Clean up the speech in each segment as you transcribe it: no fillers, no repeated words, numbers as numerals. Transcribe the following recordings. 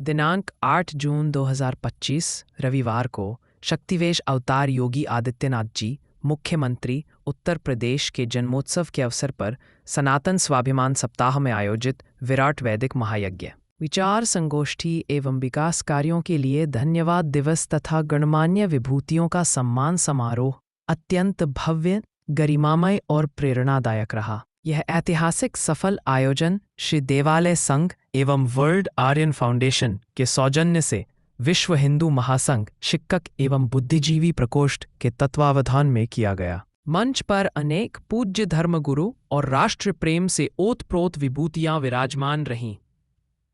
दिनांक 8 जून 2025 रविवार को शक्तिवेश अवतार योगी आदित्यनाथ जी, मुख्यमंत्री उत्तर प्रदेश के जन्मोत्सव के अवसर पर सनातन स्वाभिमान सप्ताह में आयोजित विराट वैदिक महायज्ञ, विचार संगोष्ठी एवं विकास कार्यों के लिए धन्यवाद दिवस तथा गणमान्य विभूतियों का सम्मान समारोह अत्यंत भव्य, गरिमामय और प्रेरणादायक रहा। यह ऐतिहासिक सफल आयोजन श्री देवालय संघ एवं वर्ल्ड आर्यन फाउंडेशन के सौजन्य से विश्व हिंदू महासंघ शिक्षक एवं बुद्धिजीवी प्रकोष्ठ के तत्वावधान में किया गया। मंच पर अनेक पूज्य धर्मगुरु और राष्ट्र प्रेम से ओतप्रोत विभूतियां विराजमान रहीं।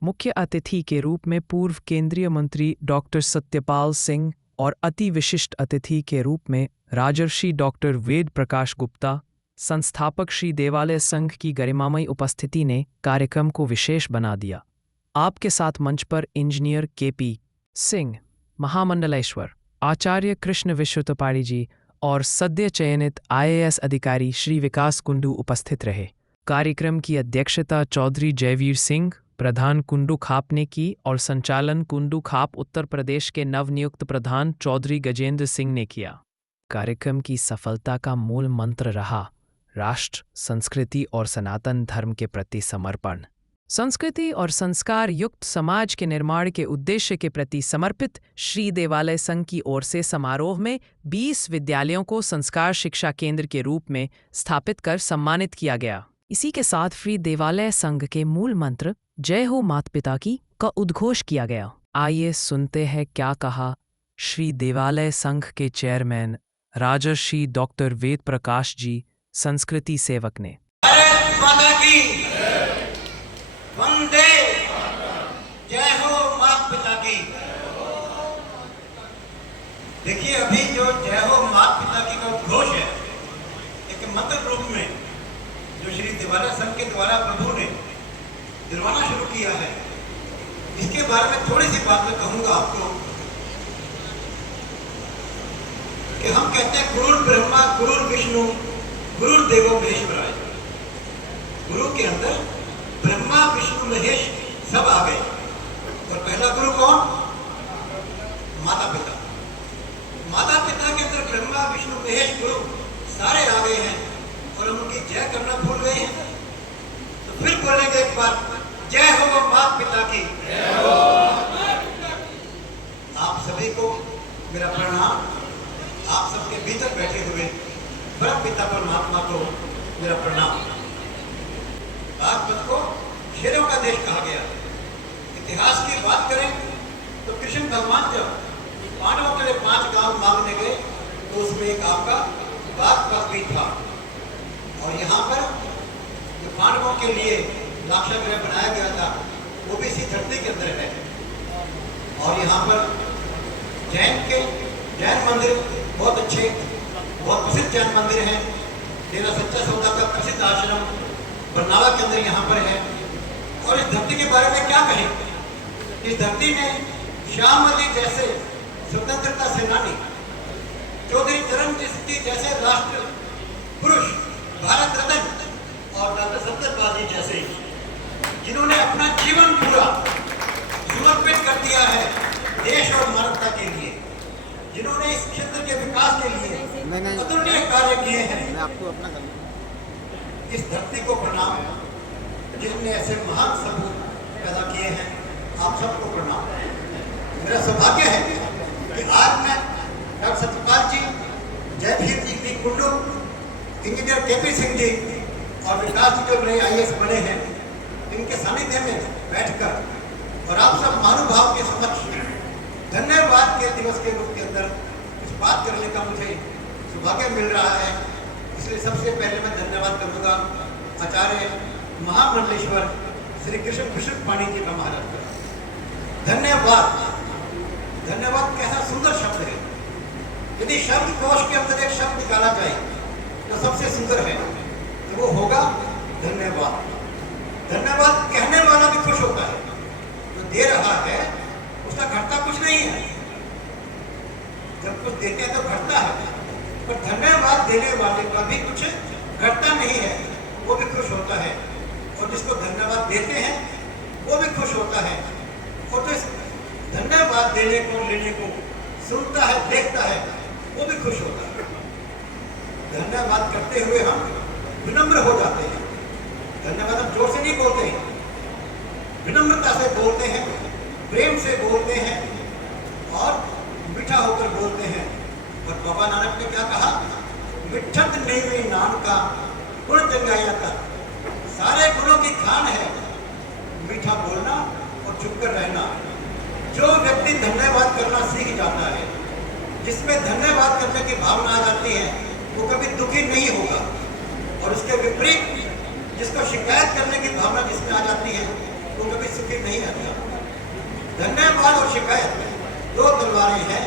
मुख्य अतिथि के रूप में पूर्व केंद्रीय मंत्री डॉक्टर सत्यपाल सिंह और अति विशिष्ट अतिथि के रूप में राजर्षि डॉक्टर वेद प्रकाश गुप्ता, संस्थापक श्री देवालय संघ की गरिमामयी उपस्थिति ने कार्यक्रम को विशेष बना दिया। आपके साथ मंच पर इंजीनियर के.पी. सिंह, महामंडलेश्वर आचार्य कृष्ण विश्वतपाड़ी जी और सद्य चयनित IAS अधिकारी श्री विकास कुंडू उपस्थित रहे। कार्यक्रम की अध्यक्षता चौधरी जयवीर सिंह, प्रधान कुंडू खाप ने की और संचालन कुंडू खाप उत्तर प्रदेश के नवनियुक्त प्रधान चौधरी गजेंद्र सिंह ने किया। कार्यक्रम की सफलता का मूल मंत्र रहा राष्ट्र, संस्कृति और सनातन धर्म के प्रति समर्पण। संस्कृति और संस्कार युक्त समाज के निर्माण के उद्देश्य के प्रति समर्पित श्री देवालय संघ की ओर से समारोह में 20 विद्यालयों को संस्कार शिक्षा केंद्र के रूप में स्थापित कर सम्मानित किया गया। इसी के साथ श्री देवालय संघ के मूल मंत्र जय हो माता पिता की का उद्घोष किया गया। आइए सुनते हैं क्या कहा श्री देवालय संघ के चेयरमैन राजर्षि डॉक्टर वेद प्रकाश जी, संस्कृति सेवक ने। भारत माता की वंदे, जय हो माता पिता की। देखिए, अभी जो जय हो माता पिता की का उद्घोष है, एक मंत्र रूप में जो श्री देवालय संघ के द्वारा प्रभु ने दिलवाना शुरू किया है, इसके बारे में थोड़ी सी बात मैं कहूंगा आपको कि हम कहते हैं गुरु ब्रह्मा गुरु विष्णु गुरु देवो महेश्वराय। गुरु के अंदर ब्रह्मा विष्णु महेश सब आ गए और पहला गुरु कौन? माता पिता। माता पिता के अंदर ब्रह्मा विष्णु महेश गुरु सारे आ गए हैं और हम उनकी जय करना भूल गए हैं। तो फिर बोलेंगे एक बार, जय हो माता पिता की। आप सभी को मेरा प्रणाम। आप सबके भीतर बैठे हुए परम पिता परमात्मा को मेरा प्रणाम। भारत को शेरों का देश कहा गया। इतिहास की बात करें तो कृष्ण भगवान जब पांडवों के लिए 5 गांव मांगने गए तो उसमें एक आपका बागपत भी था। और यहाँ पर जो पांडवों के लिए लाक्षागृह बनाया गया था वो भी इसी धरती के अंदर है। और यहाँ पर जैन मंदिर बहुत अच्छे, बहुत प्रसिद्ध जैन मंदिर हैं। डेरा सच्चा सौदा का प्रसिद्ध आश्रम बरनाला के अंदर यहाँ पर है। और इस धरती के बारे में क्या कहें? इस धरती में श्याम अली जैसे स्वतंत्रता सेनानी, चौधरी चरणजीत सिंह जैसे राष्ट्र पुरुष, भारत रत्न और डॉक्टर सत्यपाल जी जैसे, जिन्होंने अपना जीवन पूरा समर्पित कर दिया है देश और मानवता के लिए, जिन्होंने इस क्षेत्र के विकास के लिए अतुलनीय कार्य किए हैं। मैं आपको अपना इस धरती को प्रणाम, जिनने ऐसे महान सपूत पैदा किए हैं, आप सबको प्रणाम। मेरा सौभाग्य है कि आज मैं डॉक्टर सत्यपाल जी, जयवीर जी की कुंडू, इंजीनियर के.पी. सिंह जी और विकास जी जो नए IAS बने हैं, इनके सानिध्य में बैठकर और आप सब महानुभाव के समक्ष धन्यवाद के दिवस के रूप के अंदर कुछ बात करने का मुझे सौभाग्य मिल रहा है। इसलिए सबसे पहले मैं धन्यवाद करूंगा आचार्य महामंडलेश्वर श्री कृष्ण विश्वतपाणी जी का महाराज का। धन्यवाद। धन्यवाद कैसा सुंदर शब्द है। यदि शब्द कोश के अंदर एक शब्द निकाला जाए जो सबसे सुंदर है तो वो होगा धन्यवाद। धन्यवाद कहने वाला भी खुश होता है, जो दे रहा है उसका घटता कुछ नहीं है। जब कुछ देते हैं तो घटता है, पर धन्यवाद देने वाले का भी कुछ घटता नहीं है, वो भी खुश होता है। और जिसको धन्यवाद देते हैं वो भी खुश होता है। और तो इस देने को लेने को, सुनता है, देखता है, वो भी खुश होता है। धन्यवाद करते हुए हम विनम्र हो जाते हैं। धन्यवाद हम जोर से नहीं बोलते हैं, विनम्रता से बोलते हैं, प्रेम से बोलते हैं और मीठा होकर बोलते हैं। और बाबा नानक ने क्या कहा? मिठत नहीं नाम का गुण जंगाया था। सारे गुणों की खान है मीठा बोलना और चुप कर रहना। जो व्यक्ति धन्यवाद करना सीख जाता है, जिसमें धन्यवाद करने की भावना आ जाती है, वो कभी दुखी नहीं होगा। और उसके विपरीत जिसको शिकायत करने की भावना जिसमें आ जाती है, वो कभी सुखी नहीं रहता। धन्यवाद और शिकायत दो तलवारें हैं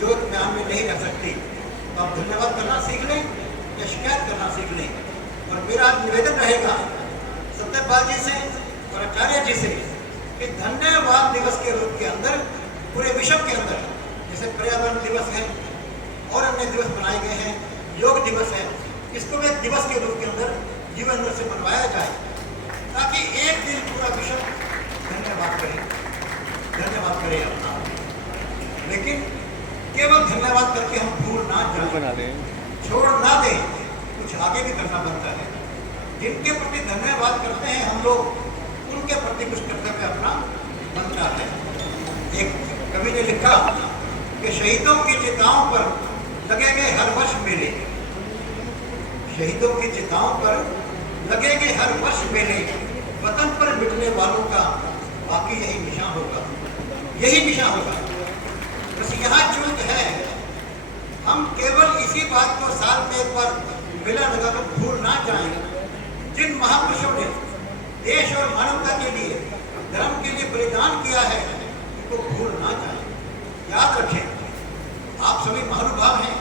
जो एक म्यान में नहीं रह सकती। तो आप धन्यवाद करना सीख लें या शिकायत करना सीख लें। और मेरा आज निवेदन रहेगा सत्यपाल जी से और आचार्य जी से कि धन्यवाद दिवस के रूप के अंदर पूरे विश्व के अंदर, जैसे पर्यावरण दिवस है और अन्य दिवस बनाए गए हैं, योग दिवस है, इसको भी एक दिवस के रूप के अंदर जीवन में से मनवाया जाए, ताकि एक दिन पूरा विश्व धन्यवाद करे अपना। लेकिन केवल धन्यवाद करके हम भूल ना जाए, छोड़ ना दें, कुछ आगे भी करना बनता है। जिनके प्रति धन्यवाद करते हैं हम लोग, उनके प्रति कुछ कर्तव्य अपना बनता है। एक कवि ने लिखा कि शहीदों की चिताओं पर लगे गए हर वर्ष मेले, शहीदों की चिताओं पर लगे गए हर वर्ष मेले, वतन पर मिटने वालों का बाकी यही निशान होगा, यही निशान होगा। बस यहाँ चूक है, हम केवल इसी बात को साल में एक बार मेला लगाकर भूल ना जाएं। जिन महापुरुषों ने देश और मानवता के लिए, धर्म के लिए बलिदान किया है, उनको भूल ना जाएं, याद रखें। आप सभी महानुभाव हैं,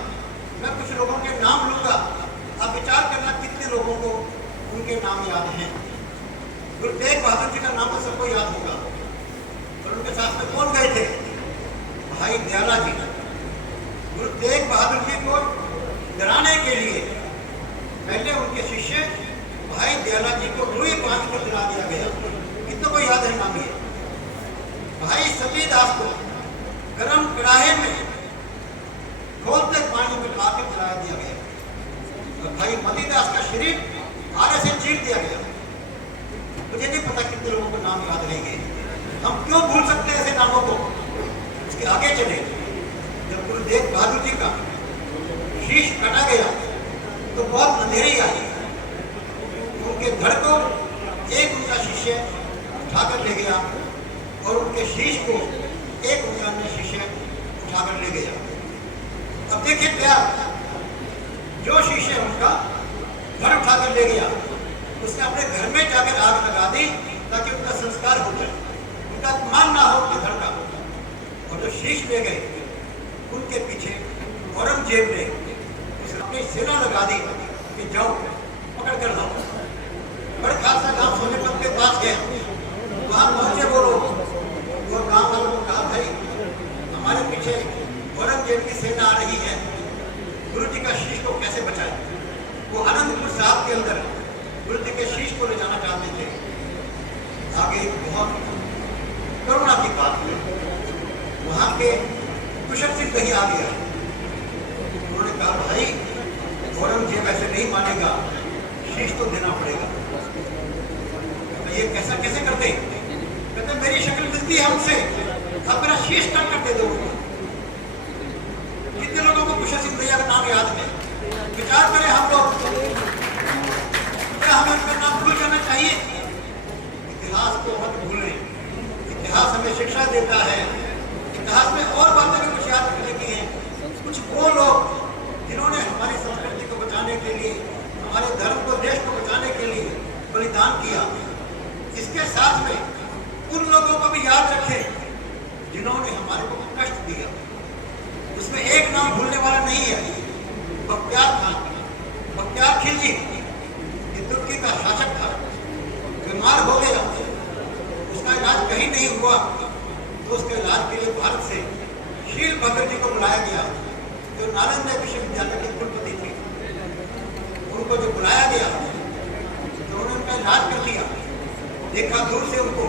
मैं कुछ लोगों के नाम लूंगा, आप विचार करना कितने लोगों को उनके नाम याद हैं। गुरु तेग बहादुर जी का नाम तो सबको याद होगा, और उनके साथ में कौन गए थे? भाई दयाला जी। गुरु तेग बहादुर जी को डराने के लिए पहले उनके शिष्य भाई दयाला जी को रुई बांध कर डरा दिया गया। कितनों को याद है नाम ये? भाई सतीदास को गरम कड़ाहे में खोलते पानी में लाकर जला दिया गया, और भाई मतीदास का शरीर आरे से चीर दिया गया। मुझे नहीं पता कितने लोगों को नाम याद रहेंगे, हम क्यों भूल सकते हैं ऐसे नामों को? इसके आगे चले, जब गुरु तेग बहादुर जी का शीश कटा गया तो बहुत अंधेरी आई। उनके धड़ को एक उनका शिष्य उठाकर ले गया और उनके शीश को एक उनका अन्य शिष्य उठाकर ले गया। अब देखिए प्यार, जो शिष्य उनका धड़ उठाकर ले गया, उसने अपने घर में जाकर आग लगा दी ताकि उनका संस्कार हो जाए, उनका अपमान ना हो उनके धड़ का। और जो शीश ले गए, उनके पीछे औरंगजेब ने अपनी सेना लगा दी कि जाओ पकड़ कर लाओ। बड़े खालसा गांव सोनेपत के पास गए, वहां पहुंचे वो लोग, और गांव वालों को कहा भाई हमारे पीछे औरंगजेब की सेना आ रही है, गुरु जी का शीश को कैसे बचाए? वो आनंदपुर साहब के अंदर गुरु जी के शीश को ले जाना चाहते थे। आगे बहुत करुणा की बात हुई, वहां के कुशल सिंह कहीं आ गया। उन्होंने कहा भाई औरंगजेब ऐसे नहीं मानेगा, शीश तो देना पड़ेगा। तो ये कैसे करते? कहते मेरी शक्ल मिलती है हमसे, अब मेरा शीश कट कर दे दो। कितने लोगों को कुशल सिंह भैया का नाम याद है? विचार करें हम लोग, क्या हमें उनका नाम भूल जाना चाहिए? इतिहास को मत भूलें, इतिहास हमें शिक्षा देता है। इतिहास में और बातें भी कुछ याद रखने की है। कुछ वो लोग जिन्होंने हमारी संस्कृति को बचाने के लिए, हमारे धर्म को, देश को बचाने के लिए बलिदान किया, इसके साथ में उन लोगों को भी याद रखें जिन्होंने हमारे को कष्ट दिया। उसमें एक नाम भूलने वाला नहीं है, बख्तियार खान, बख्तियार खिलजी, ये तुर्की का शासक था, बीमार हो गया, उसका इलाज कहीं नहीं हुआ, तो उसके इलाज के लिए भारत से शील भगत जी को बुलाया गया, जो नालंदा विश्वविद्यालय के कुलपति थे। उनको जो बुलाया गया तो उन्होंने उनका इलाज कर लिया। देखा दूर से उनको,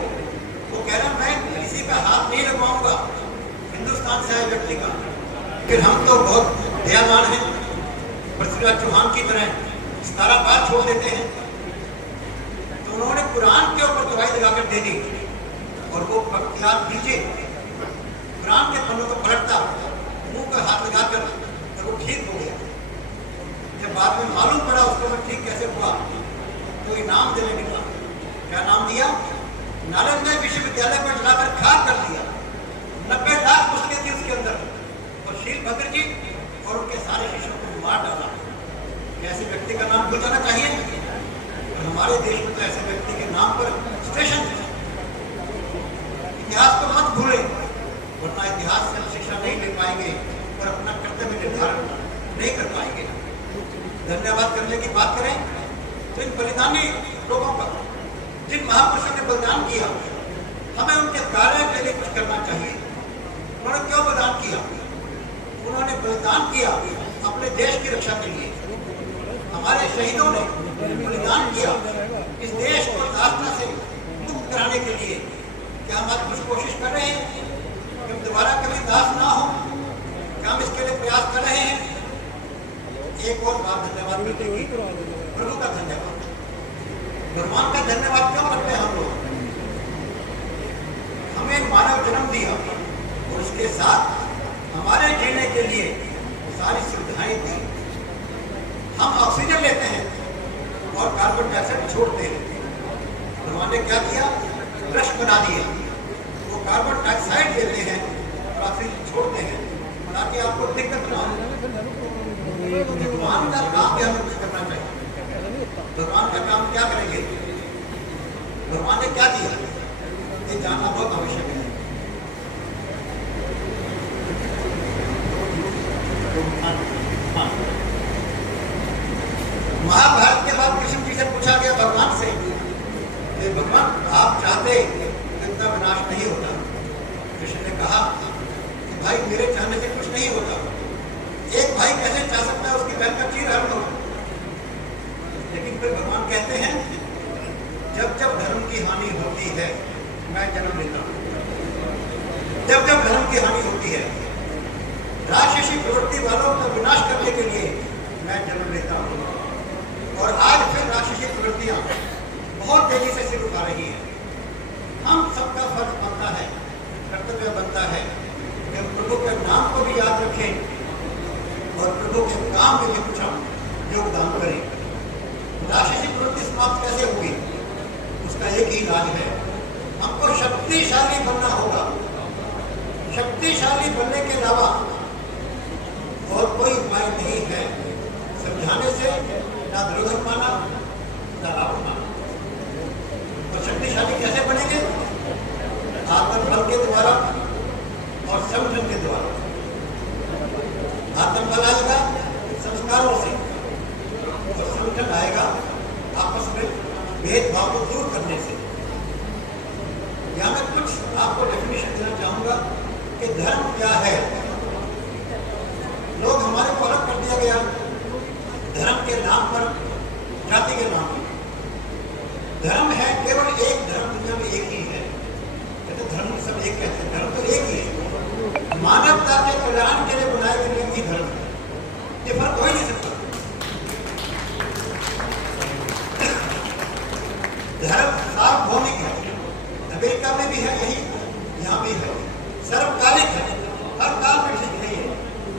वो कह रहा मैं किसी का हाथ नहीं लगवाऊंगा, राजस्थान से आए व्यक्ति का, फिर हम तो बहुत दयावान हैं, पृथ्वीराज चौहान की तरह 17 बार छोड़ देते हैं। तो उन्होंने कुरान के ऊपर दवाई लगाकर दे दी और वो बख्तियार खिलचे कुरान के पन्नों को पलटता, मुंह पर हाथ लगाकर तो वो ठीक हो गया। जब बाद में मालूम पड़ा उसको मैं ठीक कैसे हुआ, तो इनाम देने निकला। क्या नाम दिया? नालंदा विश्वविद्यालय पर चलाकर खाक कर दिया। 90 लाख पुस्तकें थी उसके अंदर, और शीलभद्र जी और उनके सारे शिष्यों को मार डाला। ऐसे व्यक्ति का नाम भूल जाना चाहिए? और हमारे देश में तो ऐसे व्यक्ति के नाम पर स्टेशन। इतिहास को मत भूले, वरना इतिहास से शिक्षा नहीं ले पाएंगे और अपना कर्तव्य निर्धारण नहीं कर पाएंगे। धन्यवाद करने की बात करें तो इन बलिदानी लोगों का, जिन महापुरुषों ने बलिदान किया, हमें उनके कार्य के लिए कुछ करना चाहिए। उन्होंने क्यों बलिदान किया? उन्होंने बलिदान किया अपने देश की रक्षा के लिए। हमारे शहीदों ने बलिदान किया इस देश को दासता से मुक्त कराने के लिए। क्या हम आज कुछ कोशिश कर रहे हैं कि हम दोबारा कभी दास ना हो? क्या हम इसके लिए प्रयास कर रहे हैं? एक और बात धन्यवाद करने की, प्रभु का धन्यवाद, भगवान का धन्यवाद क्यों करते हैं हम लोग? हमें मानव जन्म दिया और उसके साथ हमारे जीने के लिए सारी सुविधाएं दी। हम ऑक्सीजन लेते हैं और कार्बन डाइऑक्साइड छोड़ते हैं। भगवान ने क्या किया? वृक्ष बना दिए, वो कार्बन डाइऑक्साइड लेते हैं और ऑक्सीजन छोड़ते हैं, ताकि आपको दिक्कत ना हो। भगवान का काम भी हमें कुछ करना चाहिए। भगवान का काम क्या करेंगे? भगवान ने क्या दिया, ये जानना बहुत आवश्यक है। महाभारत के बाद कृष्ण जी से पूछा गया भगवान से कि भगवान आप चाहते तो इतना विनाश नहीं होता। कृष्ण ने कहा कि भाई मेरे चाहने से कुछ नहीं होता। एक भाई कैसे चाह सकता है उसकी बहन का चीर हरण हो? लेकिन फिर भगवान कहते हैं जब जब धर्म की हानि होती है मैं जन्म लेता हूँ। जब जब धर्म की हानि होती है, राक्षसी प्रवृत्ति वालों का विनाश करने के लिए मैं जन्म लेता हूँ। और आज फिर राक्षसी प्रवृत्तियां बहुत तेजी से सिर उठा रही है। हम सबका फर्ज बनता है, कर्तव्य बनता है कि हम प्रभु के नाम को भी याद रखें और प्रभु के काम में भी कुछ हम योगदान करें। राक्षसी प्रवृत्ति समाप्त कैसे होगी? उसका एक ही इलाज है, हमको शक्तिशाली बनना होगा। शक्तिशाली बनने के अलावा और कोई उपाय नहीं है। समझाने से ना दुर्गम माना ना रावण माना। और शक्तिशाली कैसे बनेंगे? आत्मबल के द्वारा और संगठन के द्वारा। आत्मबल आएगा संस्कारों से और संगठन आएगा आपस में भेदभाव को दूर करने से। यहाँ मैं कुछ आपको डेफिनेशन देना चाहूंगा कि धर्म क्या है। लोग हमारे को अलग कर दिया गया धर्म के नाम पर, जाति के नाम पर। धर्म है केवल एक धर्म, दुनिया में एक ही है। कहते धर्म सब एक कहते हैं, धर्म तो एक ही है। मानवता के कल्याण के लिए बनाए गए ही धर्म है, ये फर्क हो ही नहीं सकता। धर्म सार्वभौमिक है, अमेरिका में भी है यही, यहाँ भी है। सर्वकालिक है, हर काल में ठीक नहीं है,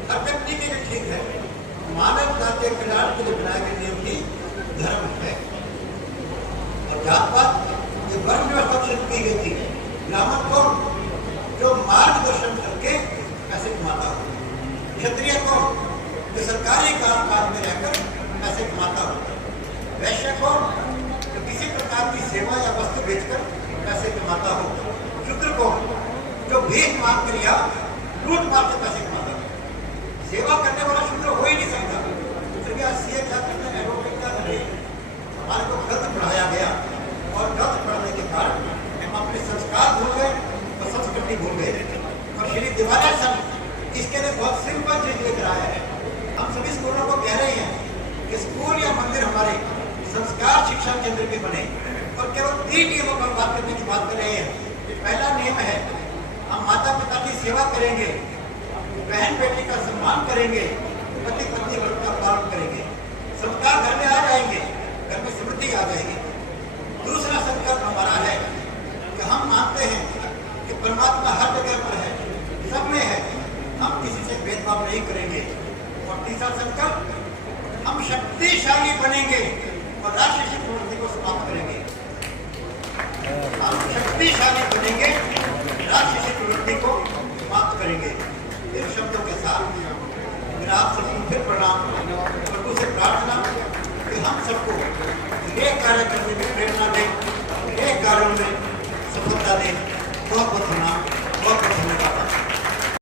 हर व्यक्ति के लिए ठीक है। मानवता के कल्याण के लिए बनाए गए नियम ही धर्म है। और जात पात ये वर्ण व्यवस्था शुरू की गई थी। ब्राह्मण को जो मार्गदर्शन करके पैसे कमाता हो, क्षत्रिय को जो सरकारी कामकाज में रहकर पैसे कमाता हो, वैश्य को जो किसी प्रकार की सेवा या वस्तु बेचकर पैसे कमाता हो, शूद्र को जो भीख मांग कर या लूट मार के पैसे कमाता हो। सेवा करने वाला शूद्र हो ही नहीं सकता। सीए क्या करते हैं, एडवोकेट क्या कर रहे हैं? हमारे को गलत पढ़ाया गया और गलत पढ़ने के कारण हम अपने संस्कार भूल गए और संस्कृति भूल गए। और श्री दिवाकर साहब इसके लिए बहुत सिंपल चीज लेकर आया है। हम सभी स्कूलों को कह रहे हैं कि स्कूल या मंदिर हमारे संस्कार शिक्षा केंद्र भी बने। और केवल 3 नियमों पर बात करने की बात कर रहे हैं। पहला नियम है हम माता पिता की सेवा करेंगे बहन बेटी का सम्मान करेंगे, पति पत्नी व्रत का पालन करेंगे, संस्कार घर में आ जाएंगे, घर में समृद्धि आ जाएगी। दूसरा संकल्प हमारा है कि हम मानते हैं कि परमात्मा हर जगह पर है, सब में है, हम किसी से भेदभाव नहीं करेंगे। और तीसरा संकल्प, हम शक्तिशाली बनेंगे और राष्ट्रीय शिक्षा प्रवृत्ति को समाप्त करेंगे। हम शक्तिशाली बनेंगे, राष्ट्रीय शिक्षा प्रवृत्ति को समाप्त करेंगे। इन शब्दों के साथ मेरा आप सबको फिर प्रणाम, प्रभु से प्रार्थना कि हम सबको नेक कार्य करने में प्रेरणा दें, नेक कार्यों में सफलता दें। बहुत बहुत प्रणाम, बहुत बहुत धन्यवाद।